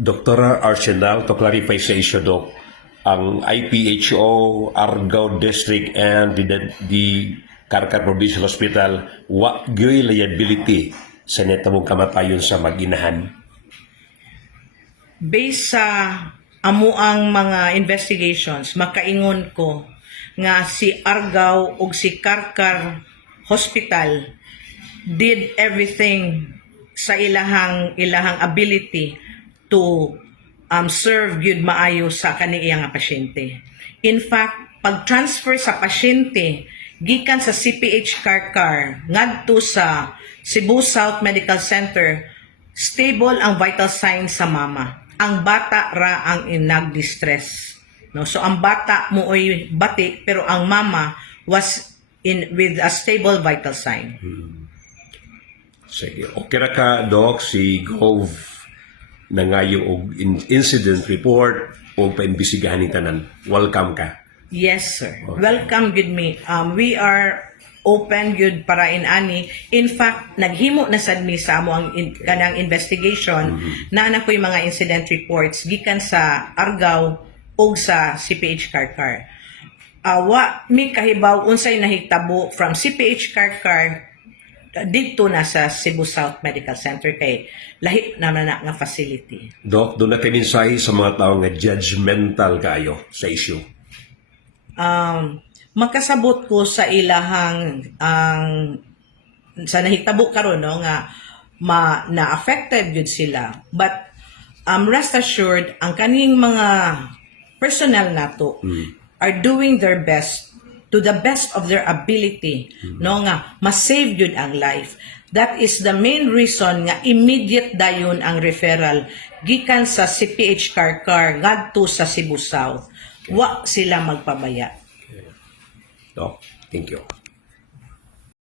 Dr. Arsenal, to clarify sa issue, Doc, ang IPHO, Argao District, and the, the Karkar Provincial Hospital, wa gyoy liability sa netamong kamatayon sa mag-inahan. based sa amuang mga investigations, makaingon ko nga si Argao ug si Karkar Hospital did everything sa ilahang ilahang ability to um, serve gyud maayo sa kaniyang pasyente. In fact, pag-transfer sa pasyente gikan sa CPH Karkar ngadto sa Cebu South Medical Center, stable ang vital signs sa mama. Ang bata ra ang inag-distress. No? So ang bata mooy bati pero ang mama was in with a stable vital sign. Sige. Okay ra ka, Doc, si Gov na nga yung og incident report o paimbisigahan ni tanan. Welcome ka. Yes, sir. Welcome good me. Um, we are open good para in ani. In fact, naghimo na sad mi sa amo ang in, kanang investigation na na ko'y mga incident reports gikan sa Argao ug sa CPH Karkar. Awa mi kahibaw unsay nahitabo from CPH Karkar dito na sa Cebu South Medical Center kay lahi na na nga facility. Doc, doon na mensahe sa mga tao nga judgmental kayo sa issue. um, magkasabot ko sa ilahang ang sa nahitabo karon no nga ma na affected gud sila but um rest assured ang kaning mga personnel nato are doing their best to the best of their ability no nga ma-save yun ang life. That is the main reason nga immediate dayon ang referral gikan sa CPH Karkar ngadto sa Cebu South. Wa sila magpabaya. Doc, thank you.